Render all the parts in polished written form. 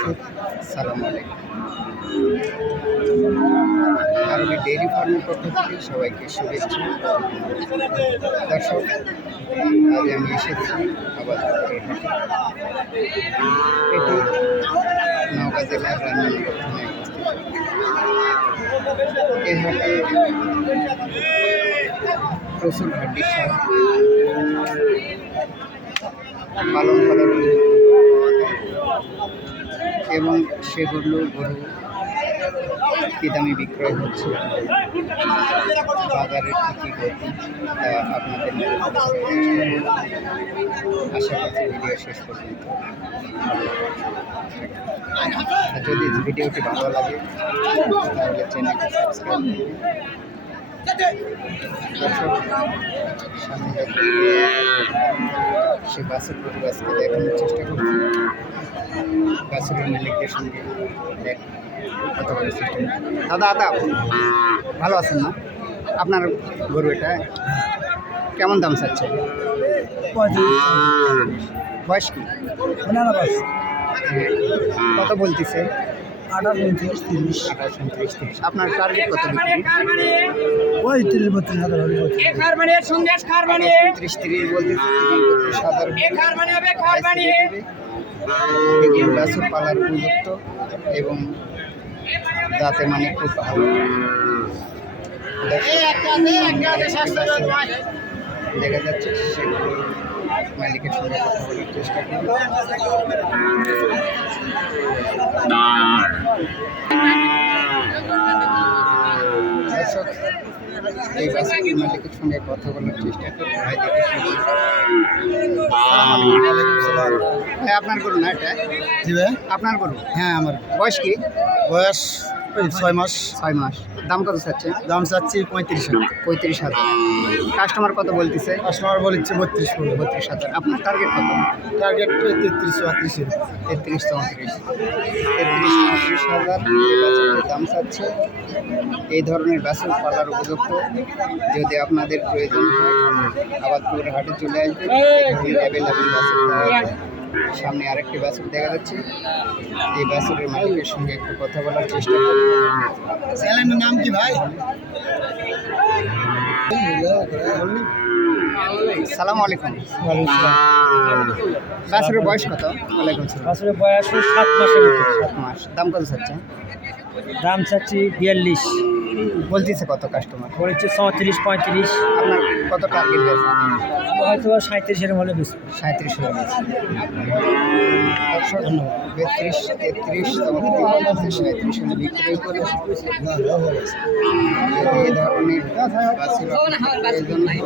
দর্শক সালাম আলাইকুম। আরবি ডেইরি ফার্মের পক্ষ থেকে সবাইকে শুভেচ্ছা। দর্শক, আজ আমি এসেছি আবার এটি নওগাঁ জেলার রানীনগর থানায় অবস্থিত। এই হাটে প্রচুর হাড্ডির সার পালন করার এবং সেগুলো গরু কি দামে বিক্রয় হচ্ছে, বাজারের কী কী গতি তা আপনাদের আশা করছি ভিডিও শেষ পর্যন্ত। আর যদি ভিডিওটি ভালো লাগে তাহলে চ্যানেলটি সাবস্ক্রাইব করুন। সামনে সে বাসের পরিবেশকে দেখানোর চেষ্টা করছি। বাসের মালিকদের সঙ্গে কথা বলার চেষ্টা করছি। দাদা ভালো আছেন না? আপনার গরু এটা কেমন দাম চাচ্ছে? বয়স কি? কত বলতেছে? 28-29-30। আপনার টার্গেট কত বিক্রি? 35-30 বলতেছে। এগুলো বাছুর পালার উপযুক্ত এবং যাতে মানে খুব ভালো দেখা যাচ্ছে। সেগুলো মালিকের সঙ্গে কথা বলার চেষ্টা করি। দর্শক, এই বাসের মালিকের সঙ্গে কথা বলার চেষ্টা করি। ভাই আপনার গরু না এটা? জি ভাই, আপনার গরু? হ্যাঁ আমার। বয়স কি? বয়স 6 মাস। দাম কত চাচ্ছে? দাম চাচ্ছি 35,000। কাস্টমার কত বলতেছে? কাস্টমার বলছে 32,000। আপনার টার্গেট কত? টার্গেট 33-34। 33-34,000 দাম চাচ্ছে। এই ধরনের বাছুর পালার উপযুক্ত। যদি আপনাদের প্রয়োজন হয় আবার পুরো হাটে চলে আসবে। অ্যাভেলেবেল বাছুর পাওয়া যায়। সামনে আরেকটি বাছুর দেখা যাচ্ছে। এই বাছুরের মালিকের সঙ্গে একটু কথা বলার চেষ্টা করি। চ্যানেলের নাম কি ভাই? সালাম আলাইকুম। বাছুরের বয়স কত? ওয়ালাইকুম সালাম। বাছুরের বয়স 7 মাসের মতো। 7 মাস। দাম কত চাচ্ছে? দাম চাচ্ছি 42। বলতেছে কত কাস্টমার? বলেছে 34-35। আপনার কত টার্গেট গেছে? হয়তো 37-এর হলে বেশি। 37 হয়ে গেছে। ধন্যবাদ। 32-33 37 হলে বিক্রি করে। এই ধরনের বাছুর প্রয়োজন হয়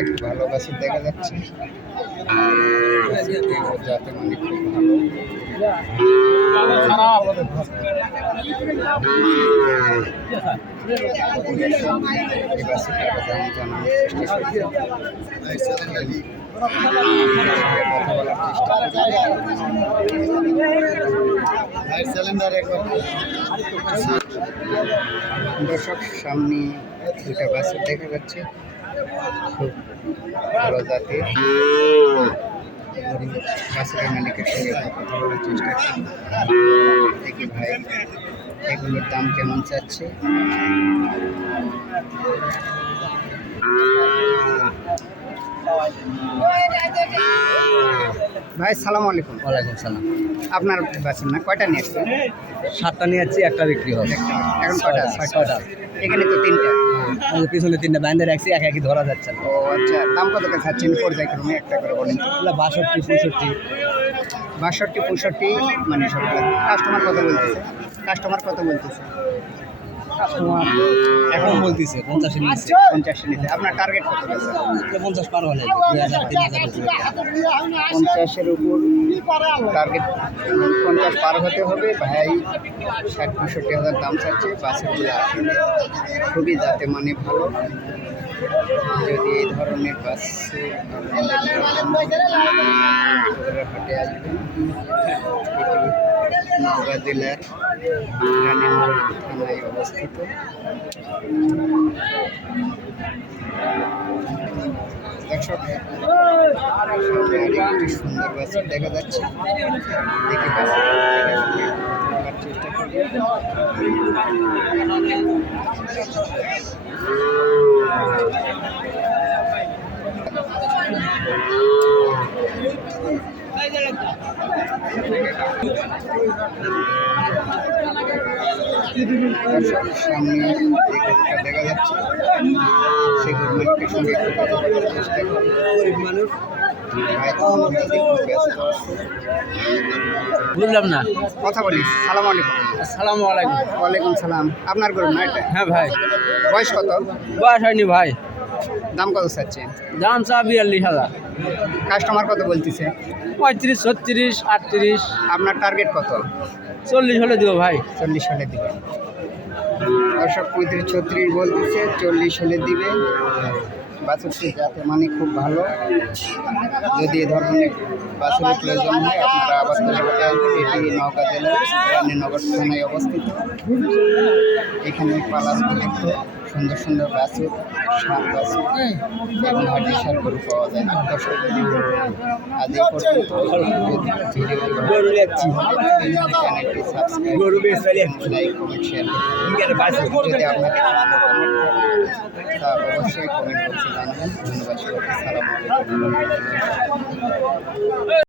একটু ভালো বাছুর দেখা যাচ্ছে। যাতে মানে খুব ভালো। এই বাছুরটার দাম জানানোর চেষ্টা করছি। দর্শক, সামনে দুটা বাছুর দেখা যাচ্ছে। খুব ভালো জাতের বাছুরের মালিকের সঙ্গে কথা বলার চেষ্টা করি। দেখি ভাই এগুলোর দাম কেমন চাচ্ছে। ভাই সালাম আলাইকুম। ওয়ালাইকুম সালাম। আপনার বাছুর না? কয়টা নিয়ে এসছেন? 7টা নিয়ে যাচ্ছি, একটা বিক্রি হবে। এখন কয়টা? 6টা। এখানে তো 3টা। পিছনে 3টা বাইন্দে রাখছি, একা ধরা যাচ্ছে না। ও আচ্ছা, দাম কত করে চাচ্ছেন পর্যায়ক্রমে একটা করে বলেন তো? 62-65। 62-65 মানে সব। কাস্টমার কত বলতেছে? কাস্টমার এখন বলতেছে 50 নিচ্ছে। 50 নিতে। আপনার টার্গেট কত গেছে? 50 পার হলে 50-এর উপর টার্গেট। 50 পার হতে হবে। ভাই 60-65,000 দাম চাচ্ছে। বাছুরগুলো আসলে খুবই যাতে মানে ভালো। যদি এই ধরনের বাছুর হাটে আসবেন। এটি নওগাঁ জেলার রানীনগর থানায় অবস্থিত। দর্শক, সামনে আরেকটি সুন্দর বাছুর দেখা যাচ্ছে। দেখে বাছুরটা দেখে শুনে বলার চেষ্টা করবে। দর্শক, সামনে যে গরুটা দেখা যাচ্ছে সে গরু মালিকের সঙ্গে একটু কথা বলার চেষ্টা করবে। হয়তো আমরা দেখবো ব্যস্ত আছে। বুঝলাম না। কথা বলি। সালাম আলাইকুম। আসসালামু আলাইকুম। ওয়ালাইকুম সালাম। আপনার গরু না এটা? হ্যাঁ ভাই, বয়স কত? বয়স হয়নি ভাই, দাম কত চাচ্ছে? দাম চা 42,000। কাস্টমার কত বলতেছে? 35, 36, 38, আপনার টার্গেট কত? 40 হলে দেবো ভাই। 40 হলে দিবে। দর্শক, 35, 36 বলতেছে, 40 হলে দিবে। বাছুরটি যাতে মানে খুব ভালো। যদি এ ধরনের বাছুরের প্রয়োজন হয় আপনারা আবার হাটে আসবেন। এটি নওগাঁ জেলার রানীনগর থানায় অবস্থিত। এখানে পালার উপযুক্ত সুন্দর সুন্দর বাছুর, ষাঁড় বাছুর এবং হাটের সার গরু পাওয়া যায়। দর্শক, আজ এই পর্যন্ত। যদি ভিডিওটি ভালো লাগে চ্যানেলটি সাবস্ক্রাইব, লাইক, কমেন্ট, শেয়ার করুন। যদি আপনাদের কোনো কমেন্ট থাকে তা অবশ্যই কমেন্ট বক্সে জানাবেন। ধন্যবাদ সবাইকে। সালাম আলাইকুম।